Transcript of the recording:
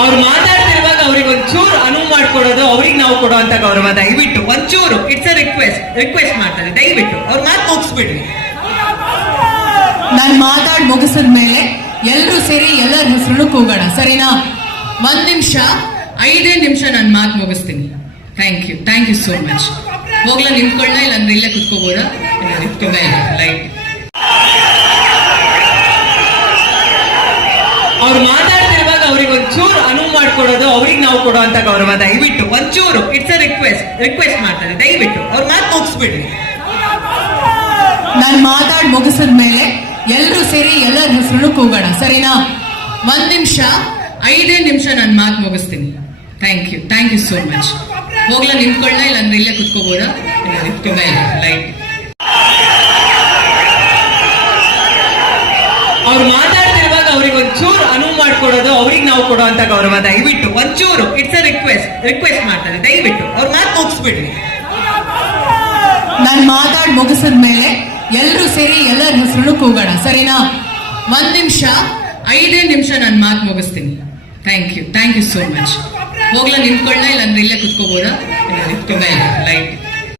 ಅವ್ರು ಮಾತಾಡ್ತಿರುವಾಗ ಅವ್ರಿಗೆ ಒಂಚೂರು ಅನುವು ಮಾಡ್ಕೊಡೋದು, ಅವ್ರಿಗೆ ನಾವು ಕೊಡೋ ಅಂತ ಗೌರವ. ದಯವಿಟ್ಟು ಒಂಚೂರು, ಇಟ್ಸ್ ಅ ರಿಕ್ವೆಸ್ಟ್ ಮಾಡ್ತಾರೆ, ದಯವಿಟ್ಟು ಅವ್ರ ಮಾತು ಮುಗಿಸ್ಬಿಡ್ರಿ. ನಾನು ಮಾತಾಡಿ ಮುಗಿಸಿದ್ಮೇಲೆ ಎಲ್ಲರೂ ಸೇರಿ ಎಲ್ಲರ ಹೆಸರು ಕೂಗೋಣ, ಸರಿನಾ? 1 ನಿಮಿಷ, 5 ನಿಮಿಷ ನಾನು ಮಾತು ಮುಗಿಸ್ತೀನಿ. Thank you so much. ಹೋಗ್ಲಾ ನಿಂತ್ಕೊಳ್ಳ, ಇಲ್ಲ ಅಂದ್ರೆ ಇಲ್ಲೇ ಕುತ್ಕೋಬೋದಾ? ಲೈಟ್. ಅವ್ರು ಮಾತಾಡ್ತಿರುವಾಗ ಅವ್ರಿಗೆ ಒಂಚೂರು ಅನುವು ಮಾಡ್ಕೊಡೋದು, ಅವ್ರಿಗೆ ನಾವು ಕೊಡೋ ಅಂತ ಗೌರವ. ದಯವಿಟ್ಟು ಒಂಚೂರು, ಇಟ್ಸ್ ಅ ರಿಕ್ವೆಸ್ಟ್ ಮಾಡ್ತಾರೆ, ದಯವಿಟ್ಟು ಅವ್ರ ಮಾತು ಮುಗಿಸ್ಬಿಡ್ರಿ. ನಾನು ಮಾತಾಡಿ ಮುಗಿಸಿದ್ಮೇಲೆ ಎಲ್ಲರೂ ಸೇರಿ ಎಲ್ಲರ ಹೆಸರು ಕೂಗೋಣ, ಸರಿನಾ? 1 ನಿಮಿಷ, 5 ನಿಮಿಷ ನಾನು ಮಾತು ಮುಗಿಸ್ತೀನಿ. Thank you so much. ಹೋಗ್ಲಾ ನಿಂತ್ಕೊಳ್ಳ, ಇಲ್ಲ ಅಂದ್ರೆ ಇಲ್ಲೇ ಕುತ್ಕೋಬೋದಾ? ಲೈಟ್. ಅವ್ರು ಮಾತಾಡ್ತಿರುವಾಗ ಅವ್ರಿಗೆ ಒಂಚೂರು ಅನುವು ಮಾಡ್ಕೊಡೋದು, ಅವ್ರಿಗೆ ನಾವು ಕೊಡೋ ಅಂತ ಗೌರವ. ದಯವಿಟ್ಟು ಒಂಚೂರು, ಇಟ್ಸ್ ಅ ರಿಕ್ವೆಸ್ಟ್ ಮಾಡ್ತಾರೆ, ದಯವಿಟ್ಟು ಅವ್ರ ಮಾತು ಮುಗಿಸ್ಬಿಡ್ರಿ. ನಾನು ಮಾತಾಡಿ ಮುಗಿಸಿದ್ಮೇಲೆ ಎಲ್ಲರೂ ಸೇರಿ ಎಲ್ಲರ ಹೆಸರು ಕೂಗೋಣ, ಸರಿನಾ? 1 ನಿಮಿಷ, 5 ನಿಮಿಷ ನಾನು ಮಾತು ಮುಗಿಸ್ತೀನಿ. Thank you so much. ಹೋಗ್ಲಾ ನಿಂತ್ಕೊಳ್ಳ, ಇಲ್ಲ ಅಂದ್ರೆ ಇಲ್ಲೇ ಕುತ್ಕೋಬೋದಾ? ಲೈಟ್.